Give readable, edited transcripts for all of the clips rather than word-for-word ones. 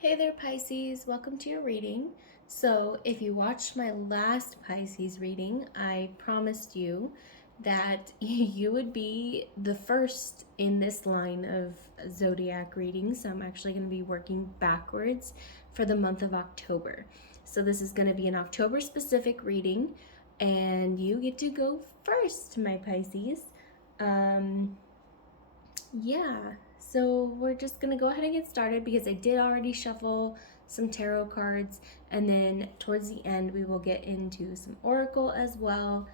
Hey there, Pisces. Welcome to your reading. So, if you watched my last Pisces reading, I promised you that you would be the first in this line of zodiac readings. So, I'm actually going to be working backwards for the month of October. So, this is going to be an October specific reading, and you get to go first, my Pisces. Yeah, so we're just gonna go ahead and get started because I did already shuffle some tarot cards, and then towards the end we will get into some oracle as well.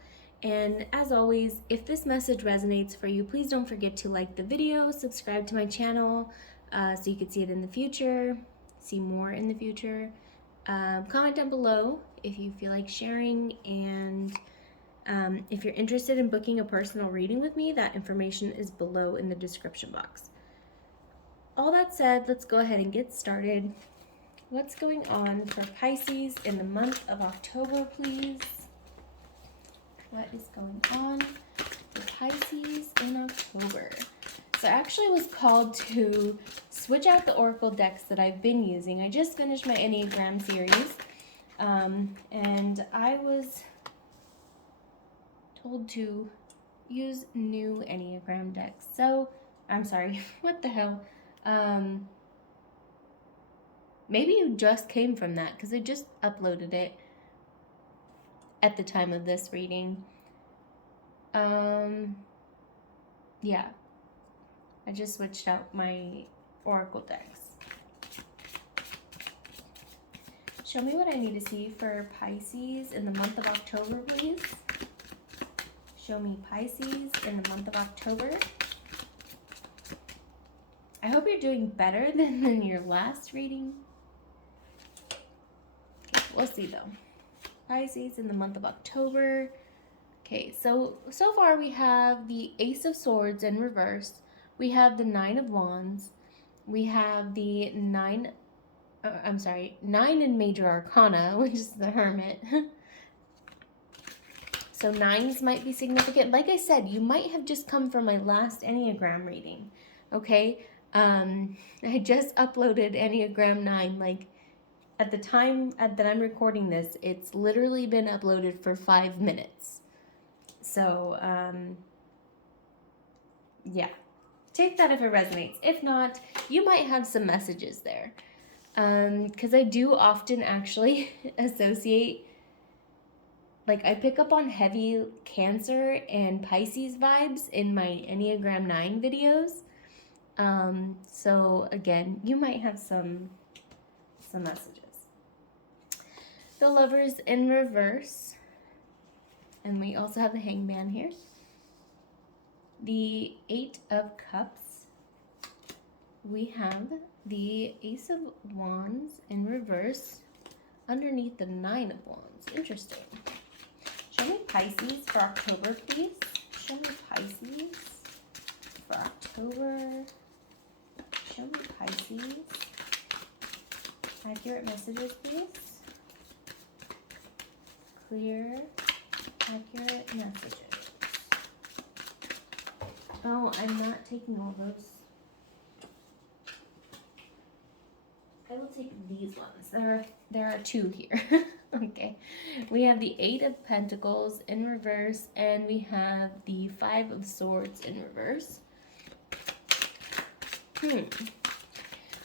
And as always, if this message resonates for you, please don't forget to like the video, subscribe to my channel so you can see it in the future, see more in the future. Comment down below if you feel like sharing, and if you're interested in booking a personal reading with me, that information is below in the description box. All that said, let's go ahead and get started. What's going on for Pisces in the month of October, please? What is going on for Pisces in October? So I actually was called to switch out the oracle decks that I've been using. I just finished my Enneagram series, and I was told to use new Enneagram decks. So, I'm sorry, what the hell? Maybe you just came from that because I just uploaded it at the time of this reading. Yeah, I just switched out my oracle decks. Show me what I need to see for Pisces in the month of October, please. Show me Pisces in the month of October. I hope you're doing better than your last reading. We'll see though. Pisces in the month of October. Okay, so far we have the Ace of Swords in reverse. We have the Nine of Wands. We have the Nine in Major Arcana, which is the Hermit. So nines might be significant. Like I said, you might have just come from my last Enneagram reading, okay? I just uploaded Enneagram 9, like, at the time that I'm recording this, it's literally been uploaded for 5 minutes. So, yeah. Take that if it resonates. If not, you might have some messages there. Because I do often actually associate, like, I pick up on heavy Cancer and Pisces vibes in my Enneagram 9 videos. So, again, you might have some messages. The Lovers in reverse. And we also have the Hangman here. The Eight of Cups. We have the Ace of Wands in reverse underneath the Nine of Wands. Interesting. Show me Pisces for October, please. Show me Pisces for October. Show me Pisces. Accurate messages, please. Clear, accurate messages. Oh, I'm not taking all those. I will take these ones. There are two here. Okay. We have the Eight of Pentacles in reverse, and we have the Five of Swords in reverse.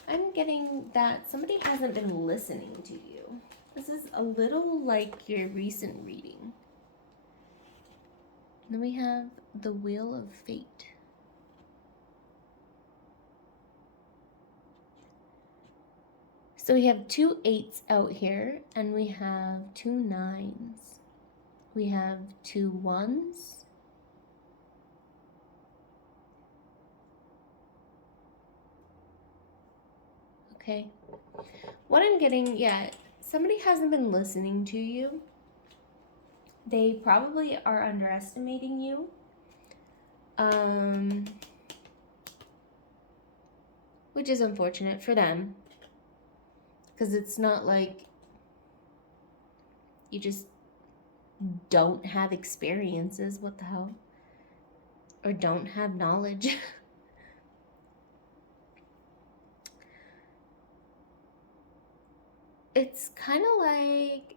I'm getting that somebody hasn't been listening to you. This is a little like your recent reading. And then we have the Wheel of Fate. So we have two eights out here, and we have two nines. We have two ones. Okay. What I'm getting, yeah, somebody hasn't been listening to you. They probably are underestimating you. Which is unfortunate for them. Because it's not like you just don't have experiences. What the hell? Or don't have knowledge. it's kind of like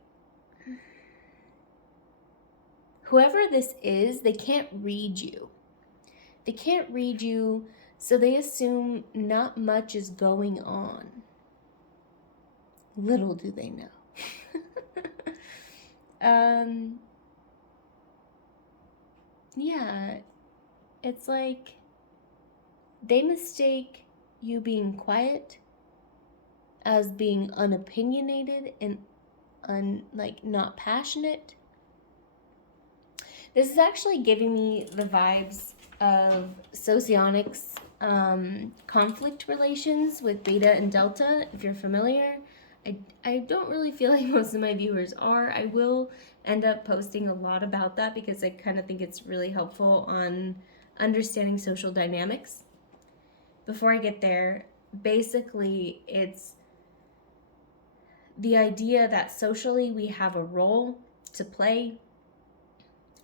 whoever this is, they can't read you. They can't read you, so they assume not much is going on. Little do they know. Yeah, it's like they mistake you being quiet as being unopinionated and not passionate. This is actually giving me the vibes of socionics conflict relations with beta and delta, if you're familiar. I don't really feel like most of my viewers are. I will end up posting a lot about that because I kind of think it's really helpful on understanding social dynamics. Before I get there, basically it's the idea that socially we have a role to play,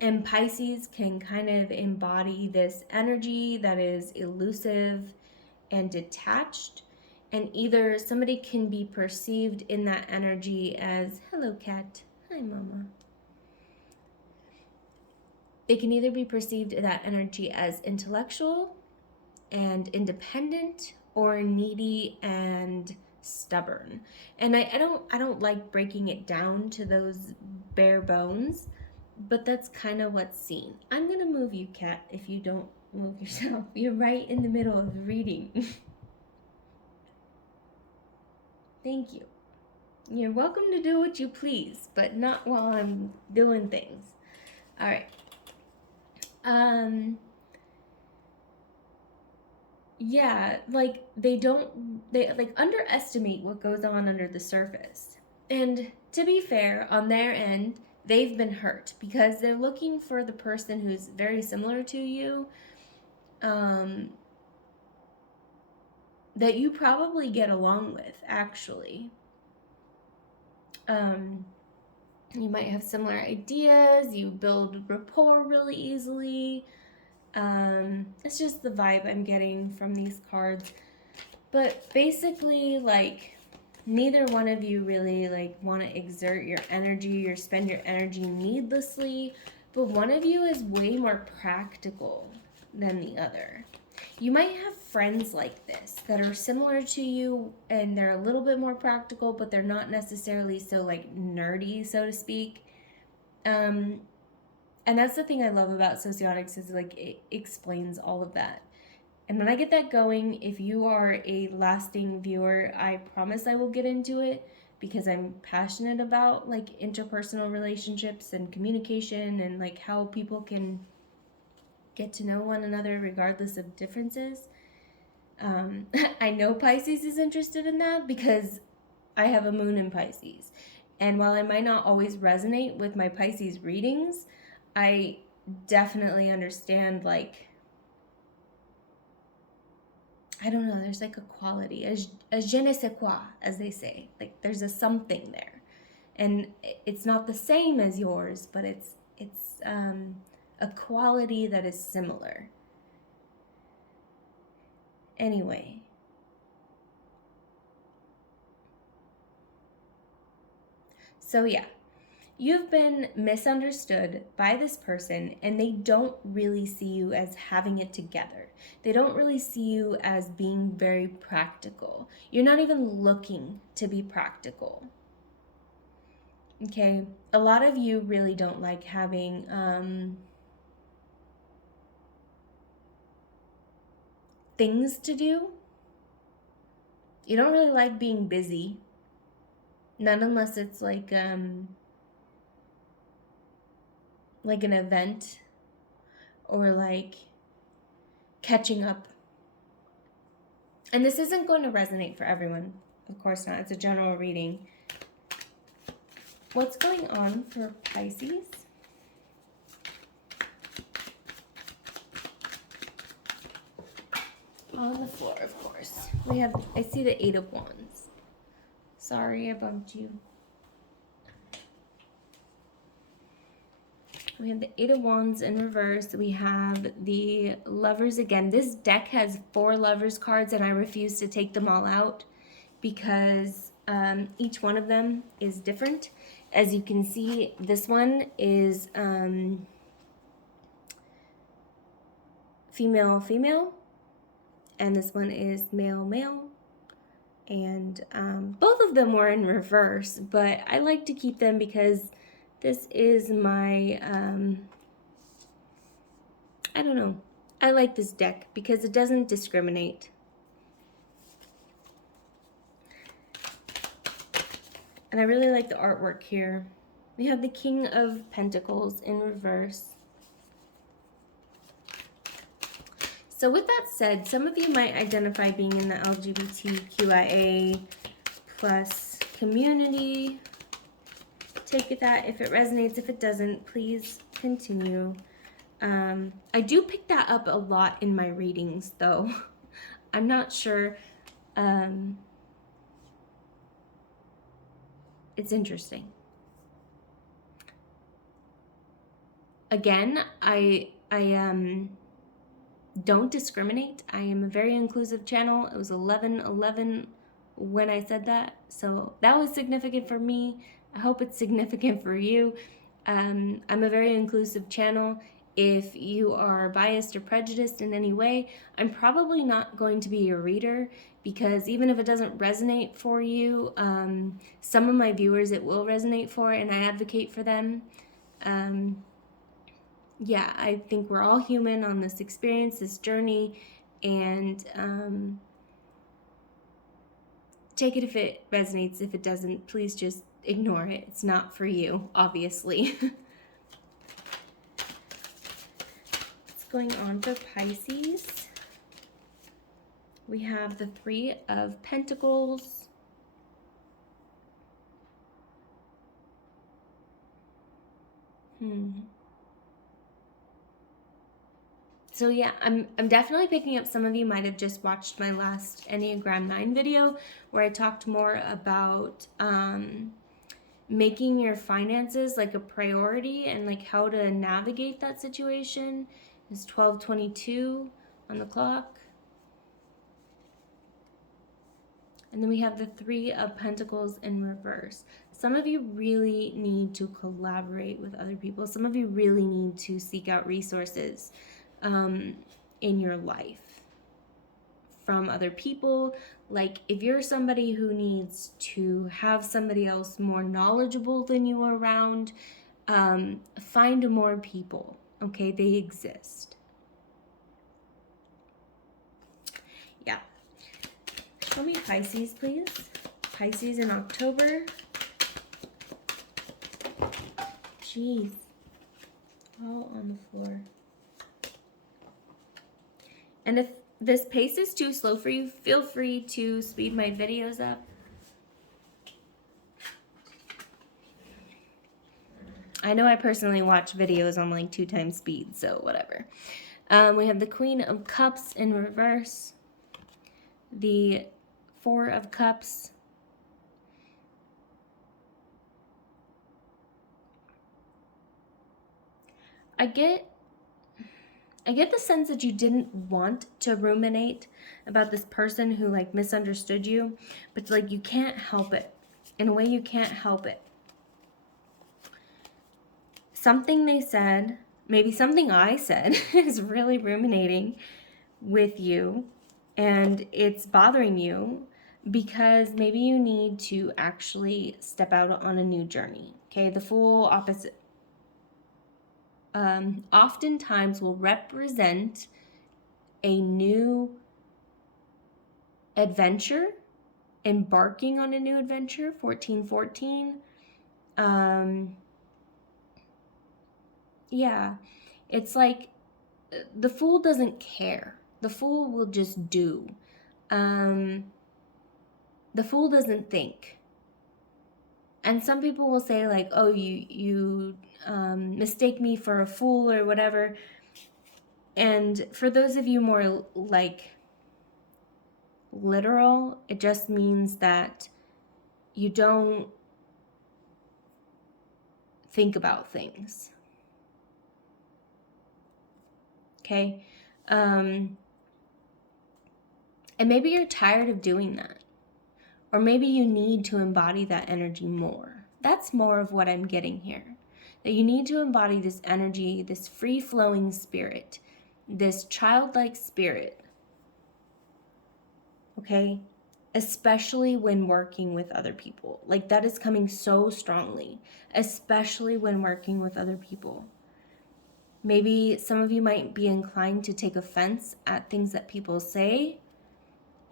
and Pisces can kind of embody this energy that is elusive and detached. And either somebody can be perceived in that energy as, hello cat, hi mama. They can either be perceived in that energy as intellectual and independent, or needy and stubborn. And I don't like breaking it down to those bare bones, but that's kind of what's seen. I'm gonna move you, cat, if you don't move yourself. You're right in the middle of the reading. Thank you. You're welcome to do what you please, but not while I'm doing things. All right. Yeah, like they like underestimate what goes on under the surface. And to be fair, on their end, they've been hurt because they're looking for the person who's very similar to you, that you probably get along with, actually. You might have similar ideas, you build rapport really easily. It's just the vibe I'm getting from these cards. But basically, like, neither one of you really like want to exert your energy or spend your energy needlessly, but one of you is way more practical than the other. You might have friends like this that are similar to you and they're a little bit more practical, but they're not necessarily so like nerdy, so to speak. And that's the thing I love about socionics, is like it explains all of that. And when I get that going, if you are a lasting viewer, I promise I will get into it because I'm passionate about like interpersonal relationships and communication and like how people can get to know one another regardless of differences. I know Pisces is interested in that because I have a moon in Pisces. And while I might not always resonate with my Pisces readings, I definitely understand, like, I don't know, there's like a quality, a je ne sais quoi, as they say. Like there's a something there. And it's not the same as yours, but it's a quality that is similar. Anyway. So yeah, you've been misunderstood by this person and they don't really see you as having it together. They don't really see you as being very practical. You're not even looking to be practical. Okay, a lot of you really don't like having things to do. You don't really like being busy. Not unless it's like an event or like catching up. And this isn't going to resonate for everyone. Of course not. It's a general reading. What's going on for Pisces? On the floor, of course. I see the 8 of Wands. Sorry, I bumped you. We have the 8 of Wands in reverse. We have the Lovers again. This deck has 4 Lovers cards and I refuse to take them all out because Each one of them is different. As you can see, this one is female, female, and this one is male, male. And both of them were in reverse, but I like to keep them because this is my, I don't know. I like this deck because it doesn't discriminate. And I really like the artwork here. We have the King of Pentacles in reverse. So with that said, some of you might identify being in the LGBTQIA plus community. Take that if it resonates. If it doesn't, please continue. I do pick that up a lot in my readings, though. I'm not sure. It's interesting. Again, I don't discriminate. I am a very inclusive channel. It was 11/11 when I said that, so that was significant for me. I hope it's significant for you. I'm a very inclusive channel. If you are biased or prejudiced in any way, I'm probably not going to be your reader, because even if it doesn't resonate for you, some of my viewers it will resonate for, and I advocate for them. Yeah, I think we're all human on this experience, this journey, and take it if it resonates. If it doesn't, please just ignore it. It's not for you, obviously. What's going on for Pisces? We have the Three of Pentacles. So yeah, I'm definitely picking up, some of you might have just watched my last Enneagram 9 video where I talked more about making your finances like a priority and like how to navigate that situation. It's 12:22 on the clock. And then we have the Three of Pentacles in reverse. Some of you really need to collaborate with other people. Some of you really need to seek out resources in your life from other people. Like if you're somebody who needs to have somebody else more knowledgeable than you around, find more people, okay? They exist. Yeah. Show me Pisces, please. Pisces in October. Jeez. All on the floor. And if this pace is too slow for you, feel free to speed my videos up. I know I personally watch videos on like 2 times speed, so whatever. We have the Queen of Cups in reverse. The Four of Cups. I get the sense that you didn't want to ruminate about this person who like misunderstood you, but like you can't help it. In a way, you can't help it. Something they said, maybe something I said, is really ruminating with you, and it's bothering you because maybe you need to actually step out on a new journey. Okay, the Fool opposite oftentimes will represent a new adventure, embarking on a new adventure. 1414. Yeah, it's like the Fool doesn't care. The Fool will just do. The Fool doesn't think. And some people will say like, oh, you mistake me for a fool or whatever. And for those of you more like literal, it just means that you don't think about things. Okay? And maybe you're tired of doing that. Or maybe you need to embody that energy more. That's more of what I'm getting here. That you need to embody this energy, this free-flowing spirit, this childlike spirit. Okay? Especially when working with other people. Like, that is coming so strongly, especially when working with other people. Maybe some of you might be inclined to take offense at things that people say,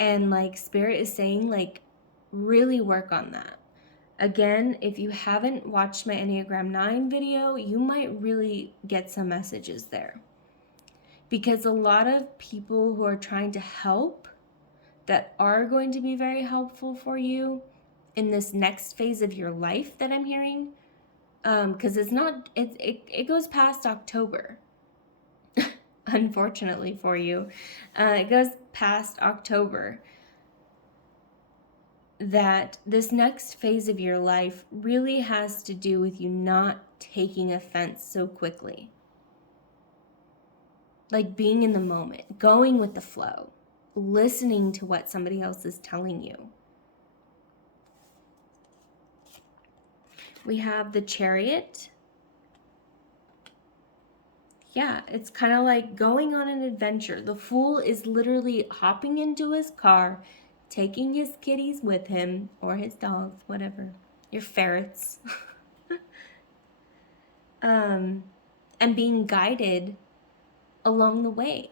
and like Spirit is saying, like, really work on that. Again, if you haven't watched my Enneagram 9 video, you might really get some messages there. Because a lot of people who are trying to help, that are going to be very helpful for you in this next phase of your life that I'm hearing, because it goes past October. Unfortunately for you, it goes past October. That this next phase of your life really has to do with you not taking offense so quickly. Like being in the moment, going with the flow, listening to what somebody else is telling you. We have the Chariot. Yeah, it's kind of like going on an adventure. The Fool is literally hopping into his car, taking his kitties with him, or his dogs, whatever, your ferrets, and being guided along the way,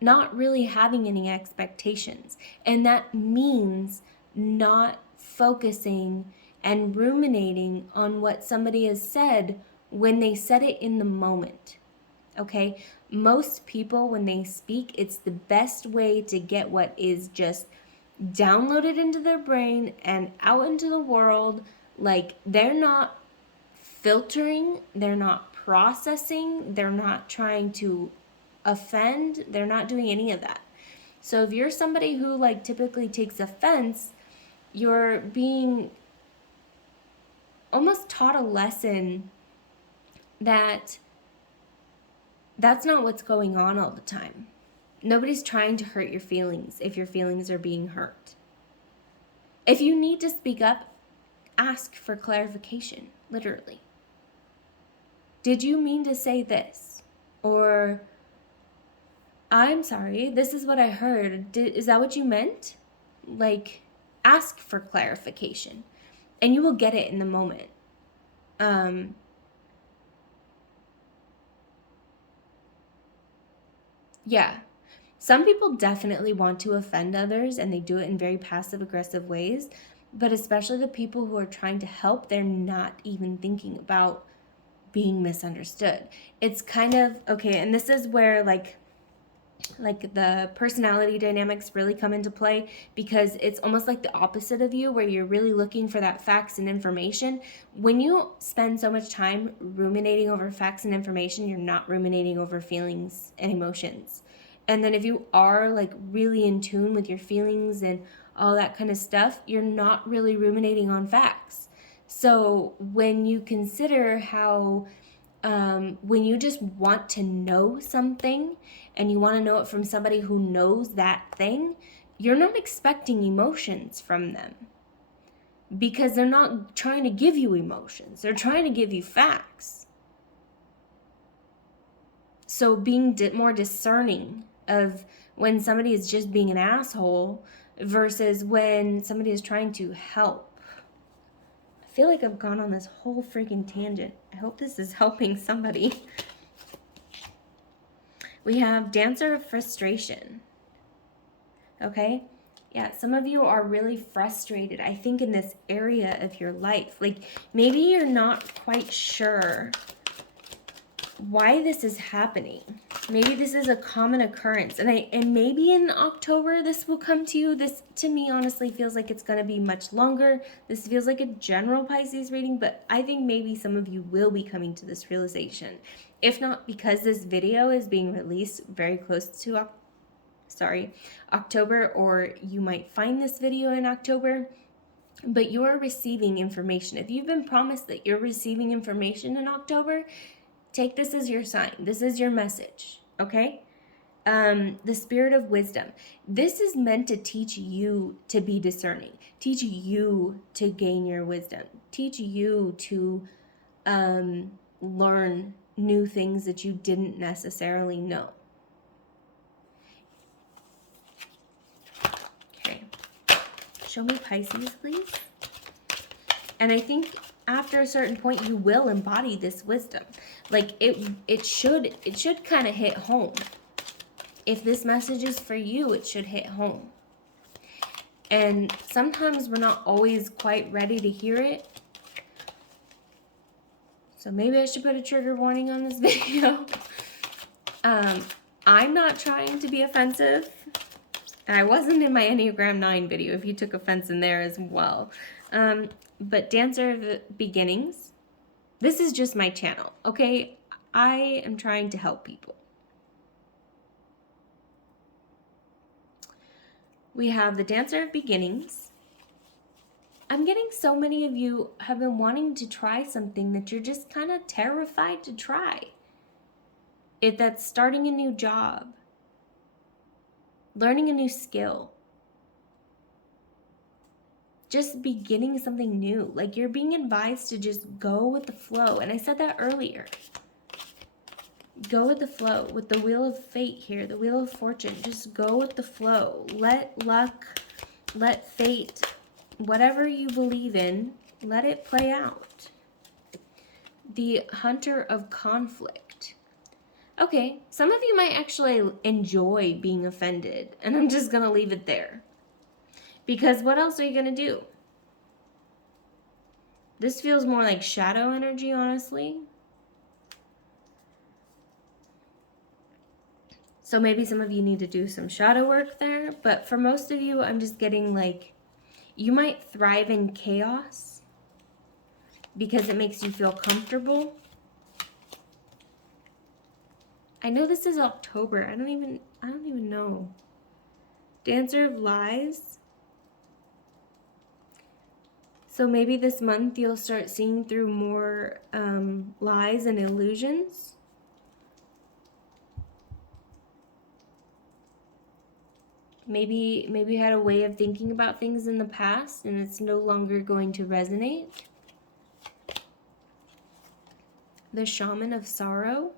not really having any expectations. And that means not focusing and ruminating on what somebody has said when they said it in the moment. Okay? Most people, when they speak, it's the best way to get what is just downloaded into their brain and out into the world. Like, they're not filtering, they're not processing, they're not trying to offend, they're not doing any of that. So if you're somebody who like typically takes offense, you're being almost taught a lesson that that's not what's going on all the time. Nobody's trying to hurt your feelings if your feelings are being hurt. If you need to speak up, ask for clarification, literally. Did you mean to say this? Or, I'm sorry, this is what I heard. Is that what you meant? Like, ask for clarification, and you will get it in the moment. Yeah. Some people definitely want to offend others, and they do it in very passive-aggressive ways, but especially the people who are trying to help, they're not even thinking about being misunderstood. It's kind of, okay, and this is where like the personality dynamics really come into play, because it's almost like the opposite of you, where you're really looking for that facts and information. When you spend so much time ruminating over facts and information, you're not ruminating over feelings and emotions. And then if you are like really in tune with your feelings and all that kind of stuff, you're not really ruminating on facts. So when you consider how when you just want to know something and you want to know it from somebody who knows that thing, you're not expecting emotions from them, because they're not trying to give you emotions. They're trying to give you facts. So being more discerning of when somebody is just being an asshole versus when somebody is trying to help. I feel like I've gone on this whole freaking tangent. I hope this is helping somebody. We have Dancer of Frustration. Okay? Yeah, some of you are really frustrated, I think, in this area of your life. Like, maybe you're not quite sure why this is happening. Maybe this is a common occurrence, and maybe in October this will come to you. This, to me, honestly feels like it's going to be much longer. This feels like a general Pisces reading, but I think maybe some of you will be coming to this realization. If not, because this video is being released very close to October, or you might find this video in October, but you are receiving information. If you've been promised that you're receiving information in October, take this as your sign. This is your message, okay? The spirit of wisdom. This is meant to teach you to be discerning, teach you to gain your wisdom, teach you to learn new things that you didn't necessarily know. Okay. Show me Pisces, please. And I think after a certain point, you will embody this wisdom. Like it should kind of hit home. If this message is for you, it should hit home. And sometimes we're not always quite ready to hear it. So maybe I should put a trigger warning on this video. I'm not trying to be offensive. And I wasn't in my Enneagram 9 video, if you took offense in there as well. But Dancer of Beginnings, this is just my channel, okay? I am trying to help people. We have the Dancer of Beginnings. I'm getting so many of you have been wanting to try something that you're just kind of terrified to try. If that's starting a new job, learning a new skill, just beginning something new. Like you're being advised to just go with the flow. And I said that earlier. Go with the flow. With the wheel of fate here, the wheel of fortune, just go with the flow. Let luck, let fate, whatever you believe in, let it play out. The hunter of conflict. Okay, some of you might actually enjoy being offended, and I'm just going to leave it there. Because what else are you going to do? This feels more like shadow energy, honestly. So maybe some of you need to do some shadow work there. But for most of you, I'm just getting like, you might thrive in chaos because it makes you feel comfortable. I know this is October. I don't even know. Dancer of Lies. So maybe this month you'll start seeing through more lies and illusions. Maybe you had a way of thinking about things in the past and it's no longer going to resonate. The Shaman of Sorrow.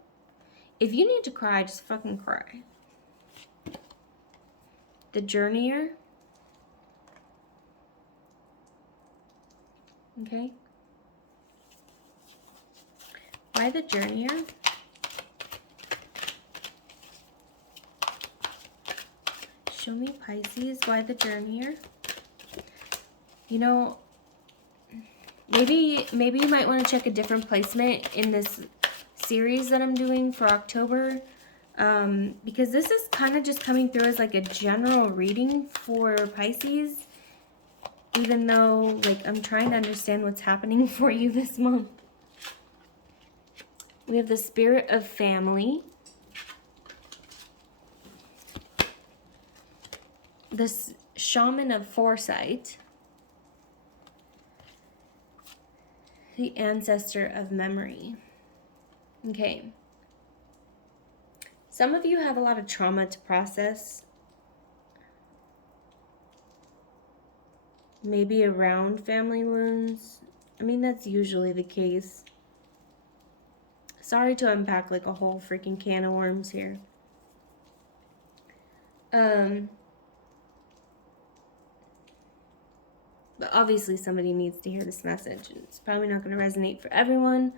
If you need to cry, just fucking cry. The Journeyer. Okay. Why the Journeyer? Show me Pisces. Why the Journeyer? You know, maybe you might want to check a different placement in this series that I'm doing for October, because this is kind of just coming through as like a general reading for Pisces, even though like I'm trying to understand what's happening for you this month. We have the Spirit of Family. This Shaman of Foresight. The Ancestor of Memory. Okay. Some of you have a lot of trauma to process. Maybe around family wounds. I mean, that's usually the case. Sorry to unpack like a whole freaking can of worms here. But obviously somebody needs to hear this message. It's probably not going to resonate for everyone.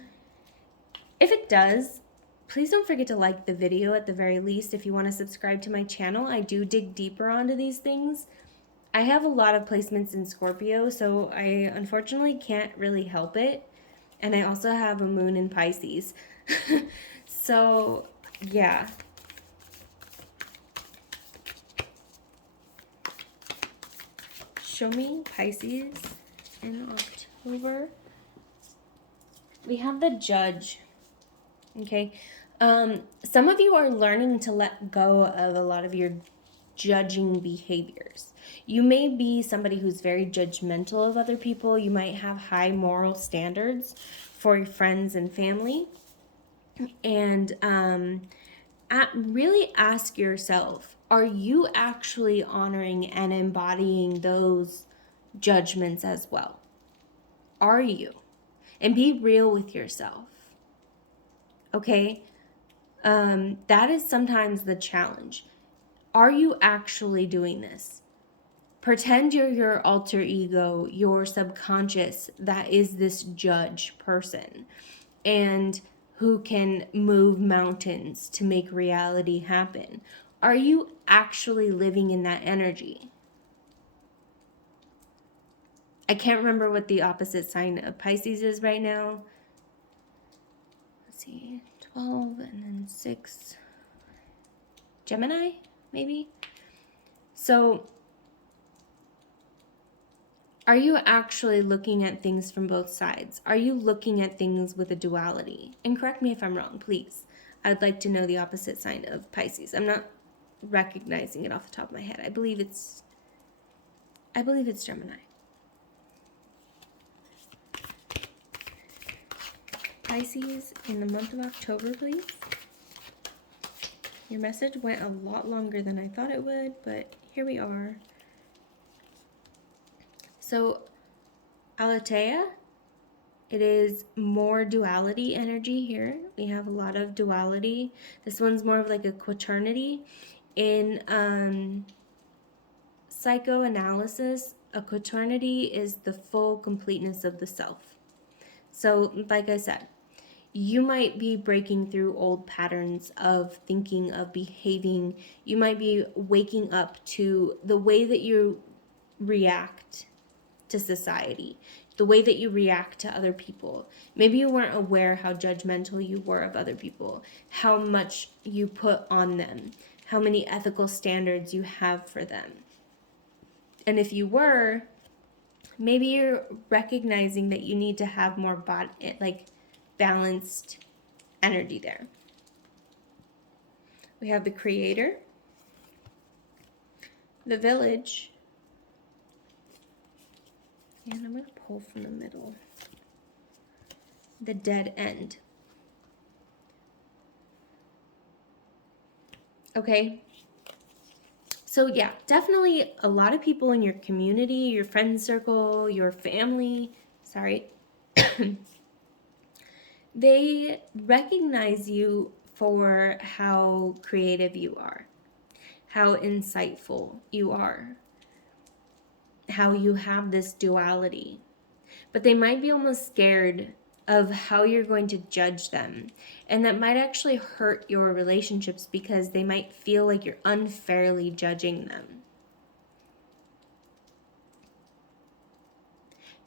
If it does, please don't forget to like the video at the very least. If you want to subscribe to my channel, I do dig deeper onto these things. I have a lot of placements in Scorpio, so I unfortunately can't really help it. And I also have a moon in Pisces. So, yeah. Show me Pisces in October. We have the Judge. Okay. Some of you are learning to let go of a lot of your judging behaviors. You may be somebody who's very judgmental of other people. You might have high moral standards for your friends and family. And really ask yourself, are you actually honoring and embodying those judgments as well? Are you? And be real with yourself. Okay? That is sometimes the challenge. Are you actually doing this? Pretend you're your alter ego, your subconscious that is this judge person and who can move mountains to make reality happen. Are you actually living in that energy? I can't remember what the opposite sign of Pisces is right now. Let's see, 12 and then 6. Gemini, maybe? So, are you actually looking at things from both sides? Are you looking at things with a duality? And correct me if I'm wrong, please. I'd like to know the opposite sign of Pisces. I'm not recognizing it off the top of my head. I believe it's Gemini. Pisces in the month of October, please. Your message went a lot longer than I thought it would, but here we are. So, Aletheia, it is more duality energy here. We have a lot of duality. This one's more of like a quaternity. In psychoanalysis, a quaternity is the full completeness of the self. So, like I said, you might be breaking through old patterns of thinking, of behaving. You might be waking up to the way that you react to society, the way that you react to other people. Maybe you weren't aware how judgmental you were of other people, how much you put on them, how many ethical standards you have for them. And if you were, maybe you're recognizing that you need to have more balanced energy there. We have the Creator, the Village, and I'm going to pull from the middle, the Dead End. Okay, so yeah, definitely a lot of people in your community, your friend circle, your family, they recognize you for how creative you are, how insightful you are, how you have this duality. But they might be almost scared of how you're going to judge them. And that might actually hurt your relationships because they might feel like you're unfairly judging them.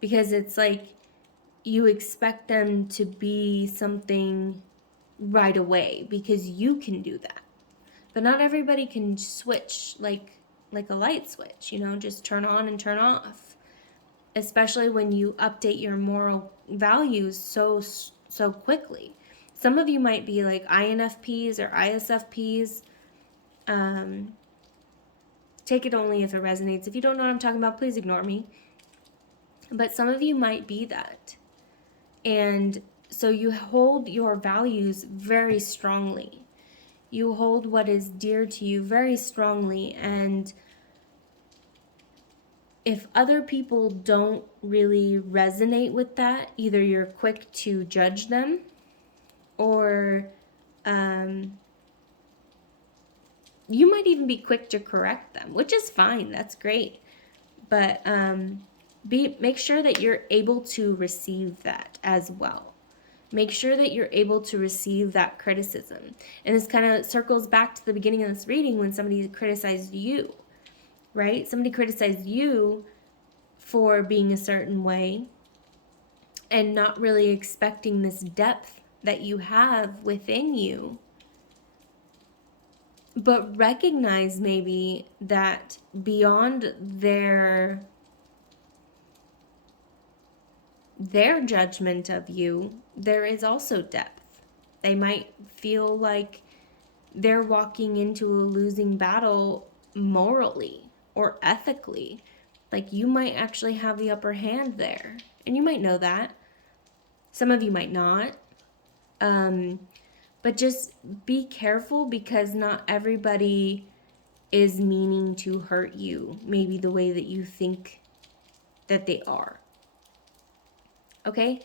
Because it's like you expect them to be something right away because you can do that. But not everybody can switch like a light switch, just turn on and turn off. Especially when you update your moral values so quickly. Some of you might be like INFPs or ISFPs. Take it only if it resonates. If you don't know what I'm talking about, please ignore me. But some of you might be that. And so you hold your values very strongly. You hold what is dear to you very strongly, and if other people don't really resonate with that, either you're quick to judge them or you might even be quick to correct them, which is fine. That's great. But make sure that you're able to receive that as well. Make sure that you're able to receive that criticism. And this kind of circles back to the beginning of this reading when somebody criticized you, right? Somebody criticized you for being a certain way and not really expecting this depth that you have within you. But recognize maybe that beyond their judgment of you, there is also depth. They might feel like they're walking into a losing battle morally or ethically. Like you might actually have the upper hand there. And you might know that. Some of you might not. But just be careful, because not everybody is meaning to hurt you, maybe the way that you think that they are. Okay?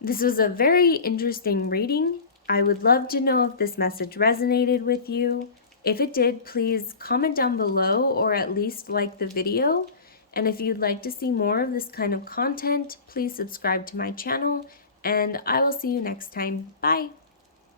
This was a very interesting reading. I would love to know if this message resonated with you. If it did, please comment down below, or at least like the video. And if you'd like to see more of this kind of content, please subscribe to my channel, and I will see you next time. Bye!